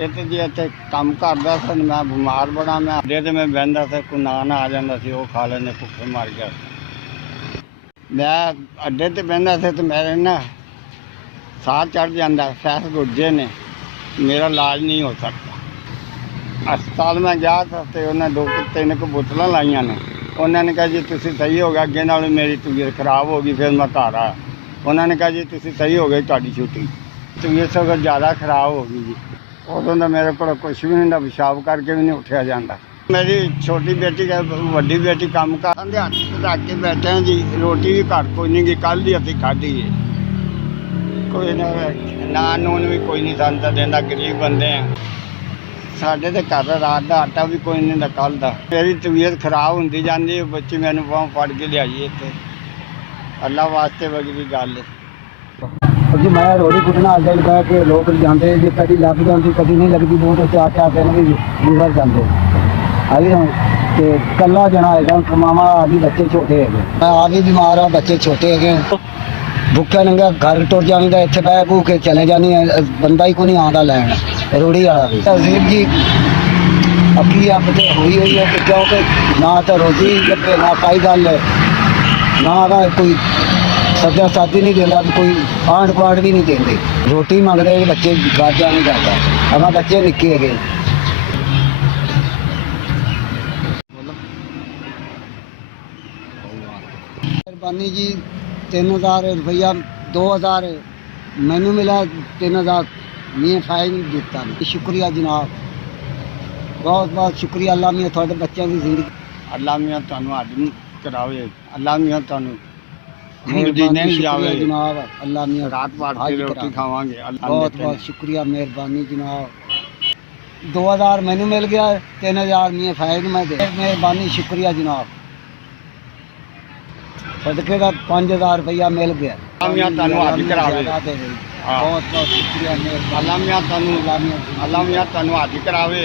ਇੱਥੇ ਜੀ ਇੱਥੇ ਕੰਮ ਕਰਦਾ ਸੀ। ਮੈਂ ਬਿਮਾਰ ਬੜਾ, ਮੈਂ ਅੱਡੇ 'ਤੇ ਮੈਂ ਬਹਿੰਦਾ ਸੀ, ਕੋਈ ਨਾਨ ਆ ਜਾਂਦਾ ਸੀ, ਉਹ ਖਾ ਲੈਂਦੇ, ਭੁੱਖੇ ਮਰ ਗਿਆ। ਮੈਂ ਅੱਡੇ 'ਤੇ ਬਹਿੰਦਾ ਸੀ ਤੇ ਮੇਰੇ ਨਾ ਸਾਹ ਚੜ੍ਹ ਜਾਂਦਾ, ਫੈਸ ਗੁੱਜੇ ਨੇ, ਮੇਰਾ ਇਲਾਜ ਨਹੀਂ ਹੋ ਸਕਦਾ। ਹਸਪਤਾਲ ਮੈਂ ਗਿਆ ਤੇ ਉਹਨਾਂ 2-3 ਬੋਤਲਾਂ ਲਾਈਆਂ ਨੇ। ਉਹਨਾਂ ਨੇ ਕਿਹਾ ਜੀ ਤੁਸੀਂ ਸਹੀ ਹੋ ਗਏ, ਅੱਗੇ ਨਾਲ ਮੇਰੀ ਤਬੀਅਤ ਖਰਾਬ ਹੋ ਗਈ। ਫਿਰ ਮੈਂ ਘਰ ਆਇਆ, ਉਹਨਾਂ ਨੇ ਕਿਹਾ ਜੀ ਤੁਸੀਂ ਸਹੀ ਹੋ ਗਏ, ਤੁਹਾਡੀ ਛੁੱਟੀ। ਤਬੀਅਤ ਸਗੋਂ ਜ਼ਿਆਦਾ ਖਰਾਬ ਹੋ ਗਈ ਜੀ। ਉਦੋਂ ਦਾ ਮੇਰੇ ਕੋਲ ਕੁਛ ਵੀ ਨਹੀਂ ਹੁੰਦਾ, ਪਿਸ਼ਾਬ ਕਰਕੇ ਵੀ ਨਹੀਂ ਉੱਠਿਆ ਜਾਂਦਾ। ਮੇਰੀ ਛੋਟੀ ਬੇਟੀ ਵੱਡੀ ਬੇਟੀ ਕੰਮ ਕਰਦੇ ਹੱਥ ਰੱਖ ਕੇ ਬੈਠੇ ਹਾਂ ਜੀ। ਰੋਟੀ ਵੀ ਘਰ ਕੋਈ ਨਹੀਂ ਗੀ, ਕੱਲ੍ਹ ਦੀ ਅਸੀਂ ਖਾਧੀ ਹੈ। ਕੋਈ ਨਾ ਨੂਨ ਵੀ ਕੋਈ ਨਹੀਂ ਸਾਨੂੰ ਤਾਂ ਦਿੰਦਾ, ਗਰੀਬ ਬੰਦੇ ਆ। ਸਾਡੇ ਤੇ ਘਰ ਰਾਤ ਦਾ ਆਟਾ ਵੀ ਕੋਈ ਨਹੀਂ ਹੁੰਦਾ ਕੱਲ੍ਹ ਦਾ। ਮੇਰੀ ਤਬੀਅਤ ਖਰਾਬ ਹੁੰਦੀ ਜਾਂਦੀ ਹੈ, ਬੱਚੀ ਮੈਨੂੰ ਬਾਹੋਂ ਫੜ ਕੇ ਲਿਆਈ ਇੱਥੇ। ਅੱਲਾ ਵਾਸਤੇ ਵਗਰੀ ਗੱਲ जी मैं रोटी कुटना अड्डे बह के लोग जाते जी, कभी लग जाती कभी नहीं लगती। बहुत 4-4 दिन भी गुजर जाते आई ना। तो कला जना है कमावा, आदि बच्चे छोटे है, मैं आदि बीमार हाँ, बच्चे छोटे है। भुखे नंगे घर टुर जाने इतने बह भू के चले जानी, बंदा ही को नहीं आता लैन रोड़ी वाला भी। तहसील जी अकी अप तो हुई हुई है, क्योंकि ना तो रोजी लगे, ना काई गल है, ना कोई सद्या साथी नहीं देता, कोई आंढ गुआढ़ भी नहीं देते। रोटी मंगते बच्चे गाजा नहीं जाता, अगर बच्चे निके है। मेहरबानी जी 3000 रुपया 2000 मैनू मिला, 3000 मैं फाइन दिता। शुक्रिया जनाब, बहुत बहुत शुक्रिया। अल्लाह मियाँ थोड़े बच्चों की जिंदगी, अल्लाह मियाँ तुहानू हज करावे, अल्लाह मियाँ तुहानू जनाब। अल्लाह मियाँ रात पाट के रोटी खावांगे। बहुत बहुत शुक्रिया, मेहरबानी जनाब। 2000 मैनू मिल गया, 3000 मियाँ फायद में दे। मेहरबानी शुक्रिया जनाब, सदके का 5000 रुपया मिल गया। अल्लाह मियाँ तुहानू हज करावे, बहुत बहुत शुक्रिया, मेहरबानी। अल्लाह मियाँ तुहानू हज करावे।